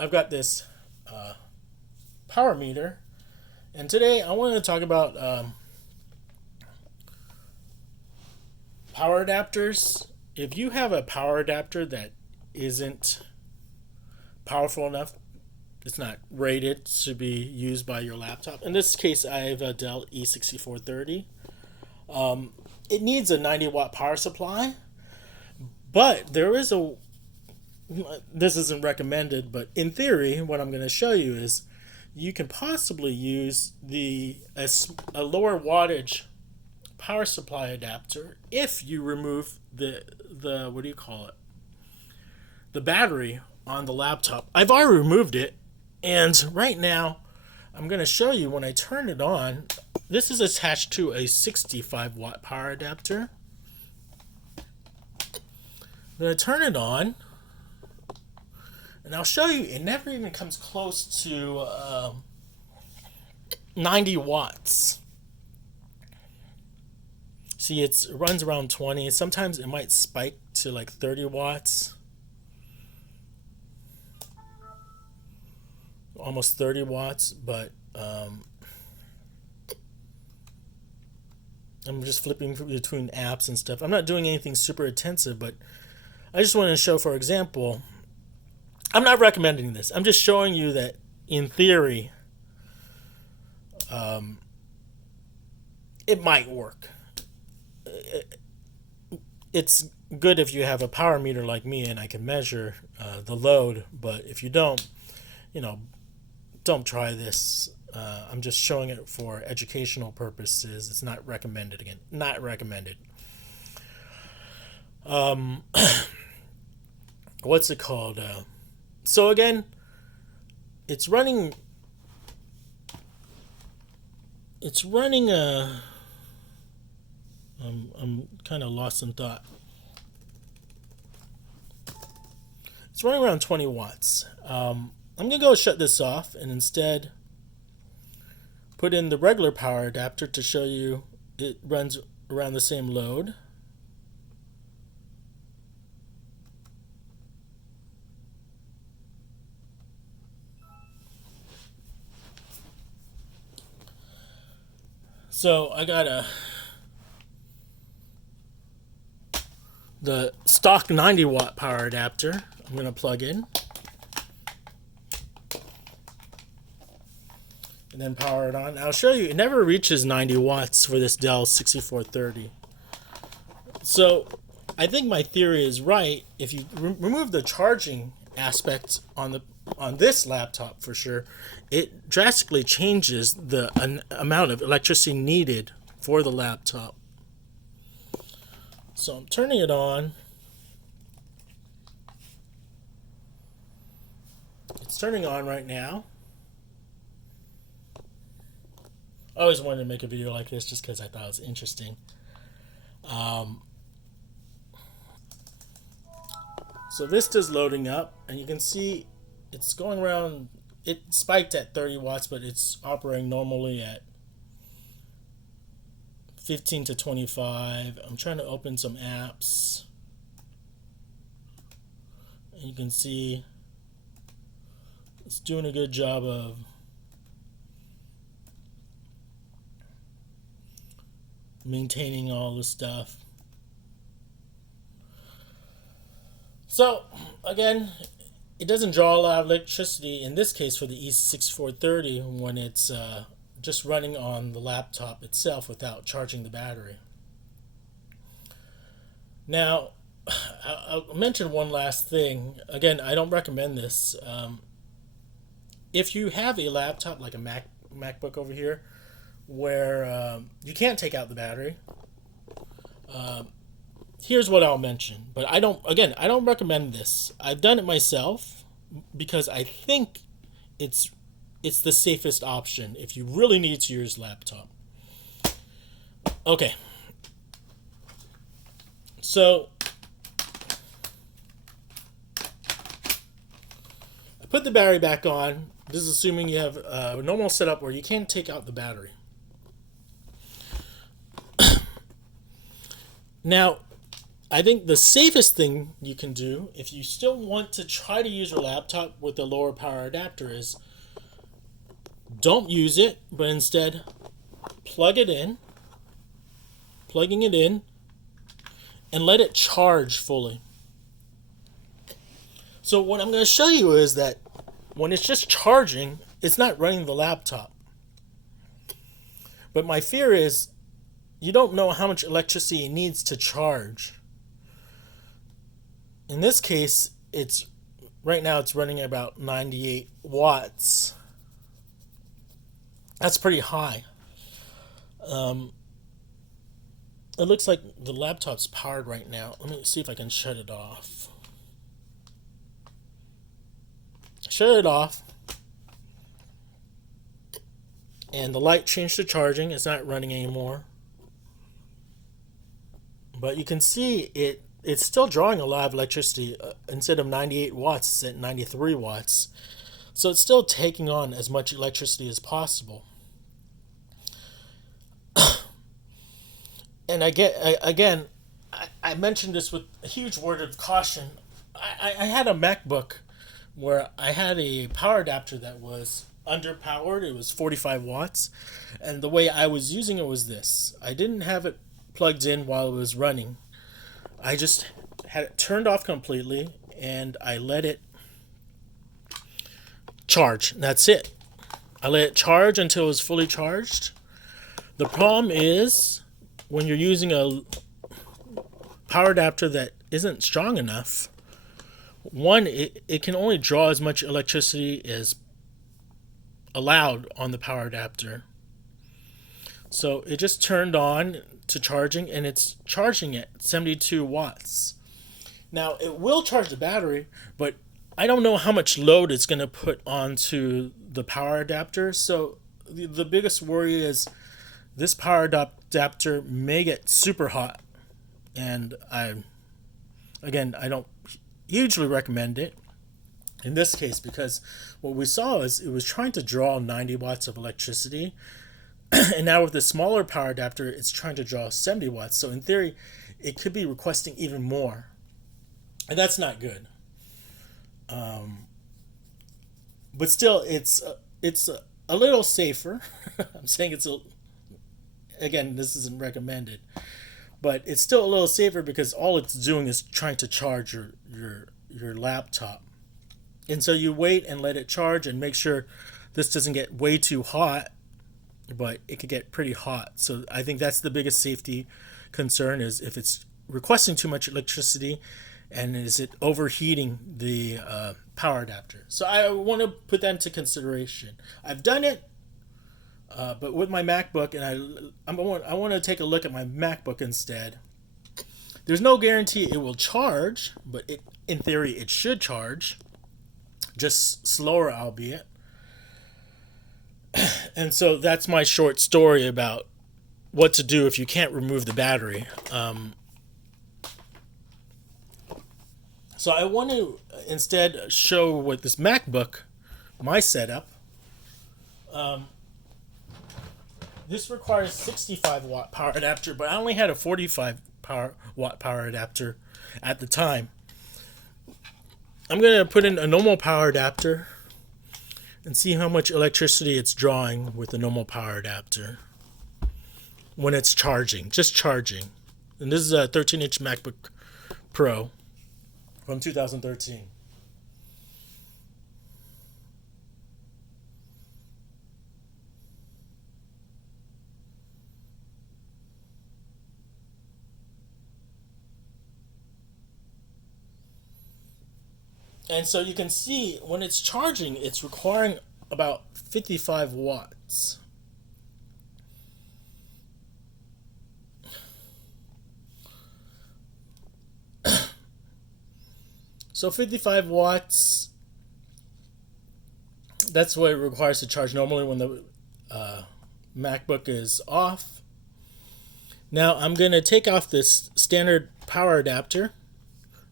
I've got this power meter, and today I wanted to talk about power adapters. If you have a power adapter that isn't powerful enough, it's not rated to be used by your laptop. In this case, I have a Dell e6430. It needs a 90-watt power supply, but there is a this isn't recommended, but in theory, what I'm going to show you is you can possibly use a lower wattage power supply adapter if you remove the what do you call it, the battery on the laptop. I've already removed it, and right now I'm going to show you when I turn it on. This is attached to a 65-watt power adapter. I'm going to turn it on, and I'll show you it never even comes close to 90 watts. See, it runs around 20. Sometimes it might spike to like 30 watts. Almost 30 watts, but I'm just flipping between apps and stuff. I'm not doing anything super intensive, but I just wanted to show, for example, I'm not recommending this. I'm just showing you that in theory, it might work. It's good if you have a power meter like me and I can measure the load, but if you don't, don't try this. I'm just showing it for educational purposes. It's not recommended. Again, not recommended. What's it called? So again, it's running. It's running a. I'm kind of lost in thought. It's running around 20 watts. I'm going to go shut this off and instead put in the regular power adapter to show you it runs around the same load. So I got the stock 90-watt power adapter I'm going to plug in. And then power it on. I'll show you, it never reaches 90 watts for this Dell 6430. So I think my theory is right. If you remove the charging aspect on this laptop, for sure, it drastically changes the amount of electricity needed for the laptop. So I'm turning it on. It's turning on right now. I always wanted to make a video like this just because I thought it was interesting. So Vista's loading up, and you can see it's going around. It spiked at 30 watts, but it's operating normally at 15 to 25. I'm trying to open some apps, and you can see it's doing a good job of maintaining all the stuff. So again, it doesn't draw a lot of electricity in this case for the e6430 when it's just running on the laptop itself without charging the battery. Now, I'll mention one last thing. Again, I don't recommend this. If you have a laptop like a MacBook over here, where you can't take out the battery, here's what I'll mention. But I don't recommend this. I've done it myself because I think it's the safest option if you really need to use laptop. Okay. So I put the battery back on. This is assuming you have a normal setup where you can't take out the battery. Now, I think the safest thing you can do if you still want to try to use your laptop with a lower power adapter is don't use it, but instead plug it in, plugging it in, and let it charge fully. So what I'm going to show you is that when it's just charging, it's not running the laptop. But my fear is you don't know how much electricity it needs to charge. In this case, right now it's running about 98 watts. That's pretty high. It looks like the laptop's powered right now. Let me see if I can shut it off. Shut it off. And the light changed to charging. It's not running anymore. But you can see it's still drawing a lot of electricity. Instead of 98 watts, it's at 93 watts. So it's still taking on as much electricity as possible. And I mentioned this with a huge word of caution. I had a MacBook where I had a power adapter that was underpowered. It was 45 watts. And the way I was using it was this. I didn't have it plugged in while it was running. I just had it turned off completely and I let it charge. That's it. I let it charge until it was fully charged. The problem is when you're using a power adapter that isn't strong enough, one, it can only draw as much electricity as allowed on the power adapter. So it just turned on to charging and it's charging at 72 watts. Now it will charge the battery, but I don't know how much load it's going to put onto the power adapter. So the biggest worry is this power adapter may get super hot, and I don't hugely recommend it in this case because what we saw is it was trying to draw 90 watts of electricity, and now with the smaller power adapter, it's trying to draw 70 watts. So in theory, it could be requesting even more, and that's not good. But still, it's a little safer. I'm saying again, this isn't recommended, but it's still a little safer because all it's doing is trying to charge your laptop. And so you wait and let it charge and make sure this doesn't get way too hot, but it could get pretty hot. So I think that's the biggest safety concern is if it's requesting too much electricity and is it overheating the power adapter. So I want to put that into consideration. I've done it. But with my MacBook, and I want to take a look at my MacBook instead. There's no guarantee it will charge, but in theory it should charge, just slower, albeit. And so that's my short story about what to do if you can't remove the battery. So I want to instead show what this MacBook, my setup. This requires 65 watt power adapter, but I only had a 45 watt power adapter at the time. I'm going to put in a normal power adapter and see how much electricity it's drawing with the normal power adapter when it's charging, just charging. And this is a 13-inch MacBook Pro from 2013. And so you can see when it's charging, it's requiring about 55 watts. So 55 watts, that's what it requires to charge normally when the MacBook is off. Now I'm going to take off this standard power adapter.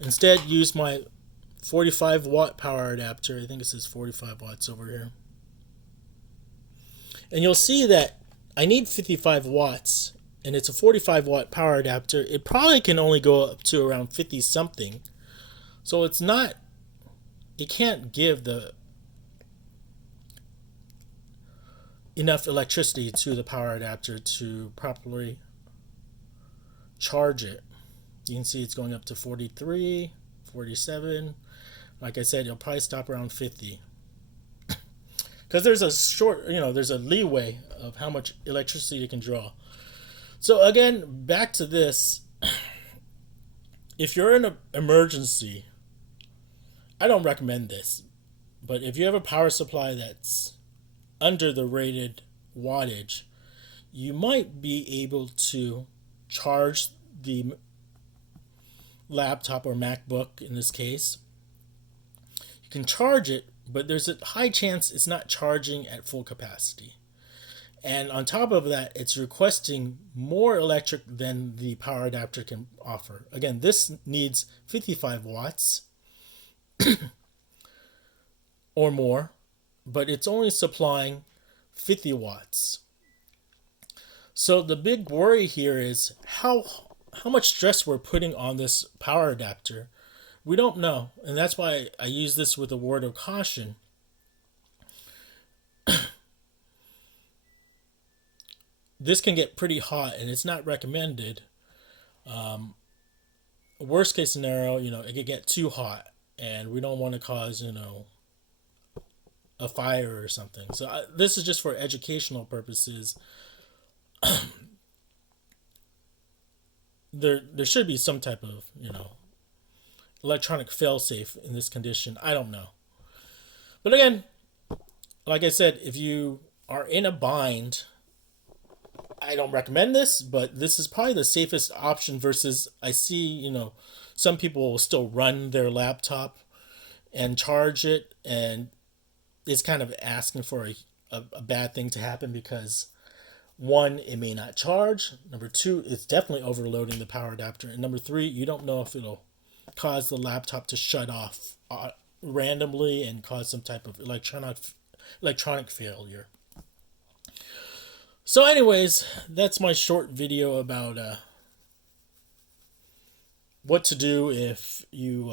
Instead, use my 45 watt power adapter. I think it says 45 watts over here. And you'll see that I need 55 watts and it's a 45 watt power adapter, it probably can only go up to around 50 something. So it's not, it can't give the enough electricity to the power adapter to properly charge it. You can see it's going up to 43, 47. Like I said, it'll probably stop around 50. Because there's a short, there's a leeway of how much electricity it can draw. So again, back to this. If you're in an emergency, I don't recommend this. But if you have a power supply that's under the rated wattage, you might be able to charge the laptop or MacBook in this case. You can charge it, but there's a high chance it's not charging at full capacity. And on top of that, it's requesting more electric than the power adapter can offer. Again, this needs 55 watts or more, but it's only supplying 50 watts. So the big worry here is how much stress we're putting on this power adapter. We don't know, and that's why I use this with a word of caution. This can get pretty hot, and it's not recommended. Worst case scenario, it could get too hot, and we don't want to cause, a fire or something. So this is just for educational purposes. There should be some type of, electronic failsafe in this condition. I don't know. But again, like I said, if you are in a bind, I don't recommend this, but this is probably the safest option versus I see, some people will still run their laptop and charge it, and it's kind of asking for a bad thing to happen because one, it may not charge. Number two, it's definitely overloading the power adapter. And number three, you don't know if it'll cause the laptop to shut off randomly and cause some type of electronic failure. So anyways, that's my short video about what to do if you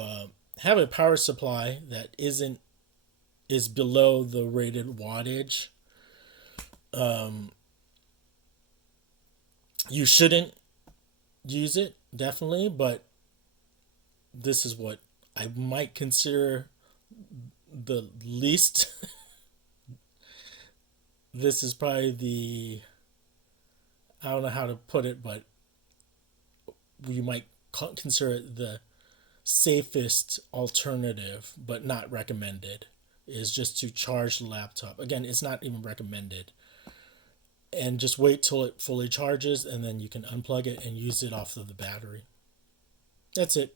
have a power supply that is below the rated wattage. You shouldn't use it, definitely, but this is what I might consider the least. This is probably I don't know how to put it, but you might consider it the safest alternative, but not recommended, is just to charge the laptop. Again, it's not even recommended. And just wait till it fully charges, and then you can unplug it and use it off of the battery. That's it.